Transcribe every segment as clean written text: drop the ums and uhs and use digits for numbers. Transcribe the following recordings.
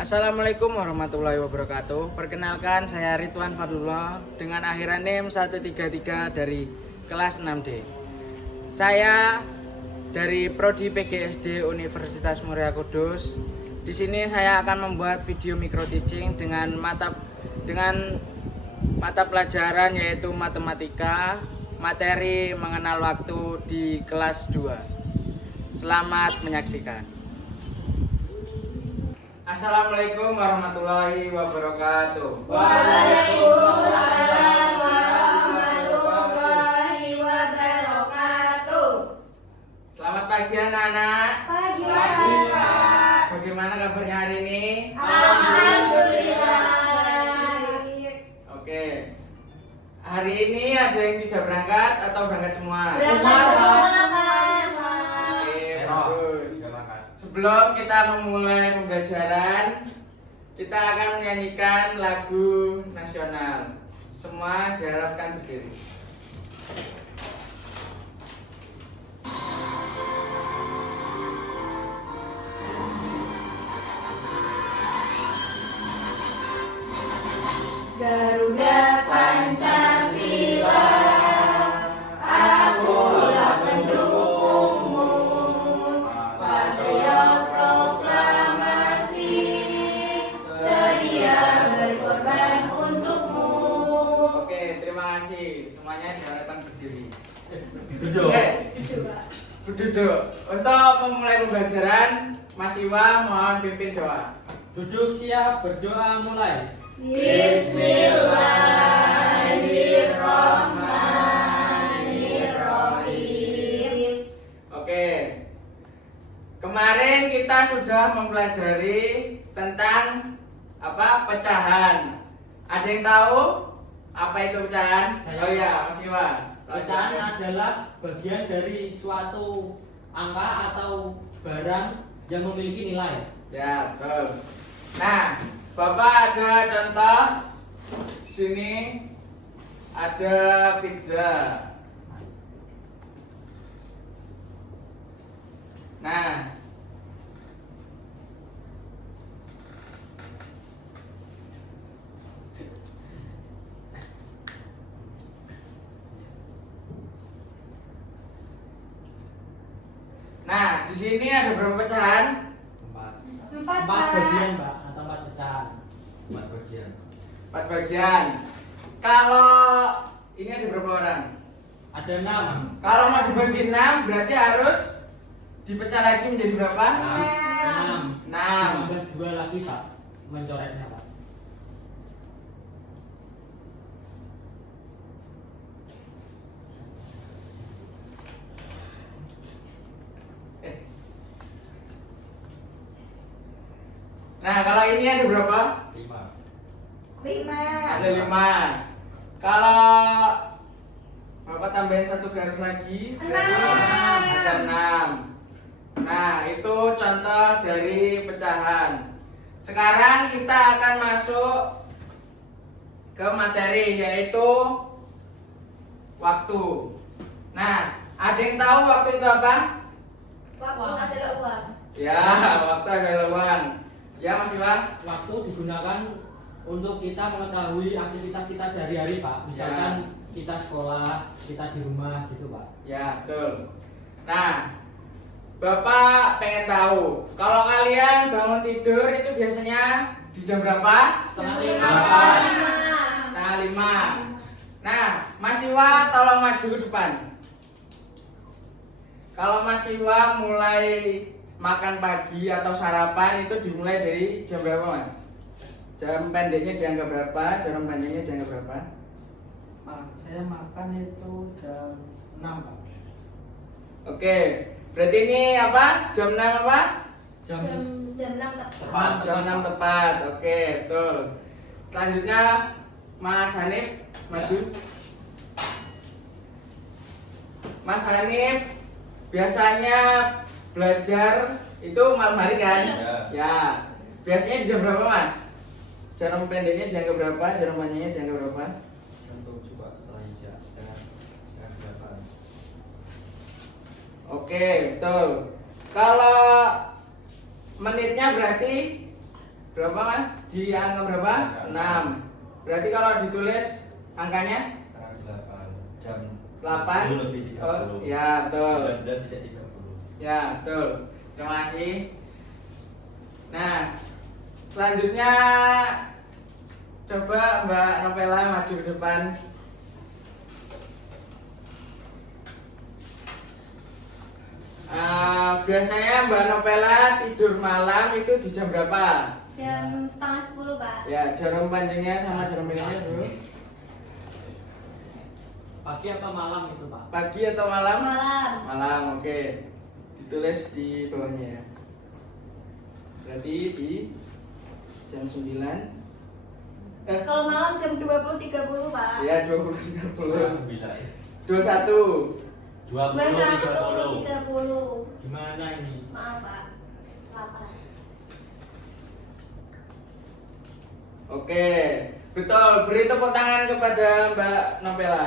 Assalamualaikum warahmatullahi wabarakatuh. Perkenalkan, saya Ridwan Fadlullah dengan akhiran NIM 133 dari kelas 6D. Saya dari Prodi PGSD Universitas Muria Kudus. Di sini saya akan membuat video micro teaching dengan mata pelajaran yaitu matematika, materi mengenal waktu di kelas 2. Selamat menyaksikan. Assalamualaikum warahmatullahi wabarakatuh. Waalaikumsalam warahmatullahi wabarakatuh. Selamat pagi anak-anak. Pagi, Pak. Bagaimana kabarnya hari ini? Alhamdulillah. Oke. Hari ini ada yang tidak berangkat atau berangkat semua? Berangkat semua, Pak. Oke, bagus. Sebelum kita memulai pembelajaran, kita akan menyanyikan lagu nasional. Semua diharapkan berdiri. Garuda Pancasila, akulah pendukungmu, patriot proklamasi, sedia berkorban untukmu. Oke, terima kasih. Semuanya diharapkan berdiri. Duduk. Berduduk. Untuk memulai pembelajaran, Mas Iwa mohon pimpin doa. Duduk siap, berdoa mulai. Bismillahirrahmanirrahim. Oke. Kemarin kita sudah mempelajari tentang pecahan. Ada yang tahu apa itu pecahan? Saya. Oh ya, Mas Iwa. Pecahan adalah bagian dari suatu angka atau barang yang memiliki nilai. Ya, betul. Nah, Bapak ada contoh. Di sini ada pizza. Nah, di sini ada berapa pecahan? Empat, Empat Pak. bagian, Pak, atau empat pecahan. 4 bagian. Kalau ini ada berapa orang? Ada 6. Kalau mau dibagi 6 berarti harus dipecah lagi menjadi berapa? 6. 6. Tambah 2 lagi, Pak. Mencoretnya, Pak. Nah, kalau ini ada berapa? 5. Ada 5. Kalau Bapak tambahin 1 garis lagi, berarti 6. ada 6. Nah, itu contoh dari pecahan. Sekarang kita akan masuk ke materi, yaitu waktu. Nah, ada yang tahu waktu itu apa? Waktu adalah uang. Ya, waktu adalah uang. Ya, Mas Iwan. Waktu digunakan untuk kita mengetahui aktivitas kita sehari-hari, Pak. Misalkan kita sekolah, kita di rumah gitu, Pak. Ya, betul. Nah, Bapak pengen tahu, kalau kalian bangun tidur itu biasanya di jam berapa? Setengah Jam 5. lima. Setengah 5. Nah, Mas Iwa tolong maju ke depan. Kalau Mas Iwa mulai makan pagi atau sarapan itu dimulai dari jam berapa, Mas? Jam pendeknya dianggap berapa? Jam panjangnya dianggap berapa? Saya makan itu jam 6, Pak. Oke, berarti ini apa? Jam 6 apa? Jam Jam 6 Tepat. Jam 6 tepat. Oke, betul. Selanjutnya Mas Hanif maju. Mas Hanif biasanya belajar itu malam hari kan? Ya. Biasanya di jam berapa, Mas? Jam pendeknya dianggap berapa? Jam panjangnya dianggap berapa? Oke, betul. Kalau menitnya berarti Berapa Mas? Di angka berapa? 6. Berarti kalau ditulis angkanya setengah 8 jam 8. 10 lebih 30. Oh, ya betul. 19.30. Ya betul. Terima kasih. Nah, selanjutnya coba Mbak Novela maju ke depan. Biasanya Mbak Novela tidur malam itu di jam berapa? Jam setengah 10 Pak. Ya, jarum panjangnya sama jarum pendeknya dulu. Pagi apa malam itu Pak? Pagi atau malam? Malam. Malam, oke. Ditulis di bawahnya ya. Berarti di jam 9. Kalau malam jam 20.30 Pak. Ya, 20 Setengah 30. 9. 21. 21.30. Gimana ini? Maaf Pak. Lapar. Oke, betul. Beri tepuk tangan kepada Mbak Novela.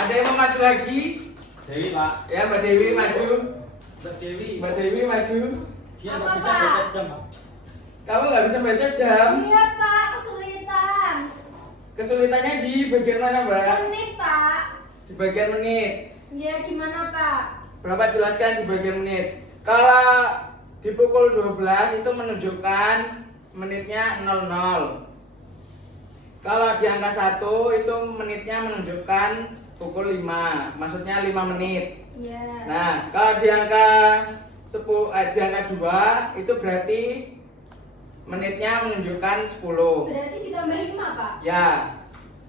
Ada yang mau maju lagi? Dewi Pak. Ya, Mbak Dewi maju. Mbak Dewi. Mbak Dewi maju. Dia Apa, nggak bisa Pak? baca jam Pak. Kamu nggak bisa baca jam. Iya Pak, kesulitan. Kesulitannya di bagian mana, Mbak? Menit Pak. Di bagian menit. Ya gimana Pak? Berapa jelaskan di bagian menit. Kalau di pukul 12 itu menunjukkan menitnya 00. Kalau di angka 1 itu menitnya menunjukkan pukul 5. Maksudnya 5 menit. Iya. Nah, kalau di angka 2 itu berarti menitnya menunjukkan 10. Berarti ditambah 5 Pak. Ya.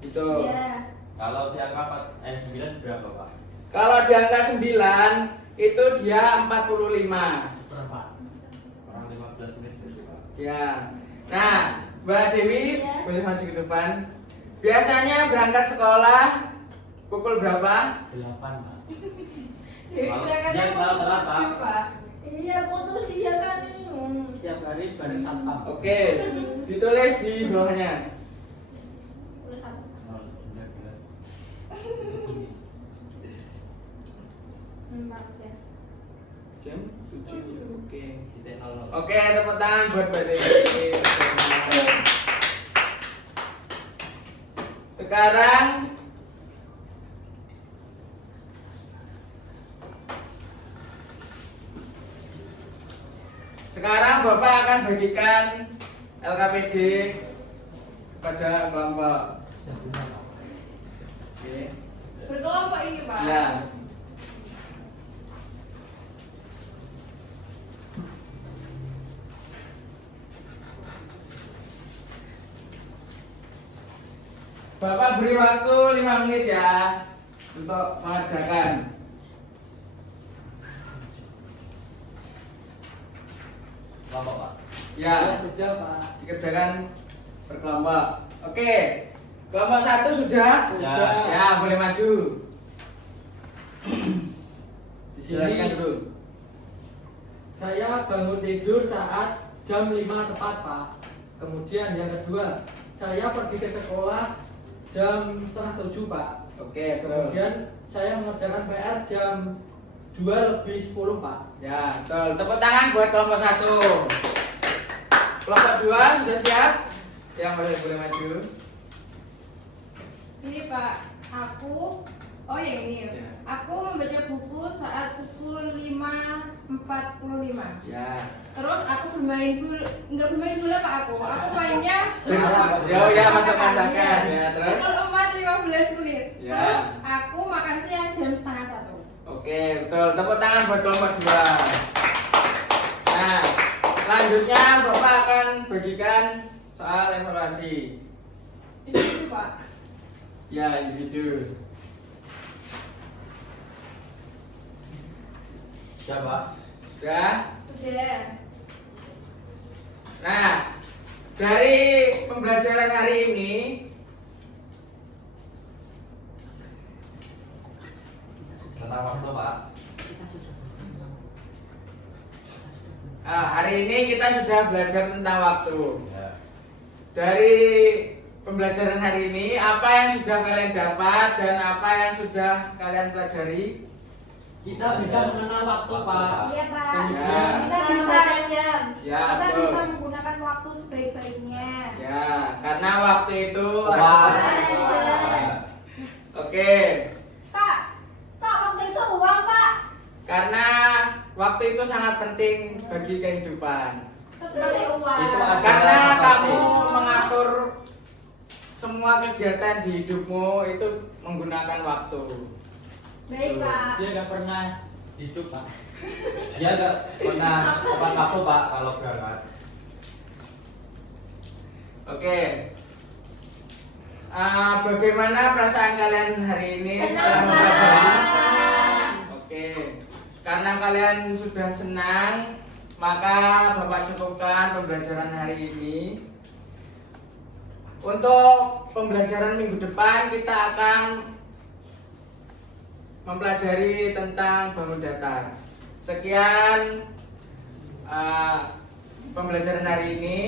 Gitu. Iya. Kalau di angka 9 berapa Pak? Kalau di angka 9 itu dia 45. Berapa? Orang 15 menit saja Pak. Ya. Nah, Mbak Dewi Iya. boleh maju ke depan. Biasanya berangkat sekolah pukul berapa? 8 Pak. Berangkatnya Dia selalu telat, Pak. 7 Pak. Iya, pukul 7 ya kan ini. Setiap hari bareng satpam. Oke, ditulis di bawahnya. Terus apa? 19. 4 ya. Jam 7. Oke. Titik 00. Oke, tepuk tangan buat Mbak Dewi. Sekarang Bapak akan bagikan LKPD kepada kelompok. Sudah guna Pak. Oke. Berkelompok ini Pak. Ya. Bapak beri waktu 5 menit ya untuk mengerjakan. Kelompok Pak. Ya, Sudah Pak. dikerjakan berkelompok. Oke. Kelompok 1 sudah? Sudah. Ya, boleh maju. Di Jelaskan sini dulu. saya bangun tidur saat jam 5 tepat Pak. Kemudian yang kedua, saya pergi ke sekolah jam setengah 7 Pak. Oke, betul. Kemudian saya mengerjakan PR jam 2:10 Pak. Ya, betul. Tepuk tangan buat kelompok 1. Kelompok 2 sudah siap? Yang boleh maju. Ini Pak, yang ini. Ya. Aku membaca buku saat pukul 5.45. Ya. Terus aku nggak bermain bola Pak aku mainnya Ya, masak-masakan. Ya, terus. pukul 4.15 menit. Ya. Terus aku makan siang jam setengah 1. Oke, betul. Tepuk tangan buat kelompok 2. Nah, selanjutnya Bapak akan bagikan soal evaluasi. Itu Pak. Ya, individu. Sudah Pak. Sudah? Sudah. Nah, dari pembelajaran hari ini Tentang waktu Pak. hari ini kita sudah belajar tentang waktu. Ya. Dari pembelajaran hari ini, apa yang sudah kalian dapat dan apa yang sudah kalian pelajari? Kita bisa mengenal waktu, Pak. Iya Pak. Kemudian Kita bisa jam. Ya, kita betul. bisa menggunakan waktu sebaik-baiknya. Ya, karena waktu itu Wah. Oke. Kak, waktu itu uang, Pak. Karena waktu itu sangat penting bagi kehidupan. Seperti uang. Itu ada- Karena pasti. kamu mengatur semua kegiatan di hidupmu itu menggunakan waktu. Baik, Pak. dia nggak pernah hidup, Pak. Dia nggak pernah tepat waktu Pak kalau berangkat. Oke. Bagaimana perasaan kalian hari ini setelah Senang, mempelajari? Pak. Oke. Karena kalian sudah senang, maka Bapak cukupkan pembelajaran hari ini. Untuk pembelajaran minggu depan kita akan mempelajari tentang bangun datar. Sekian pembelajaran hari ini.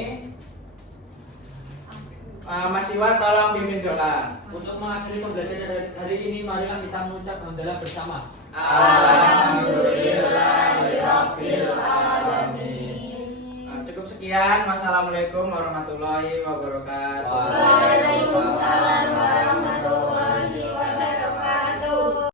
Mas Iwan tolong pimpin doa. Untuk mengakhiri pembelajaran hari ini, marilah kita mengucap hamdalah bersama. Alhamdulillahirabbil alamin. Cukup sekian. Wassalamualaikum warahmatullahi wabarakatuh. Waalaikumsalam.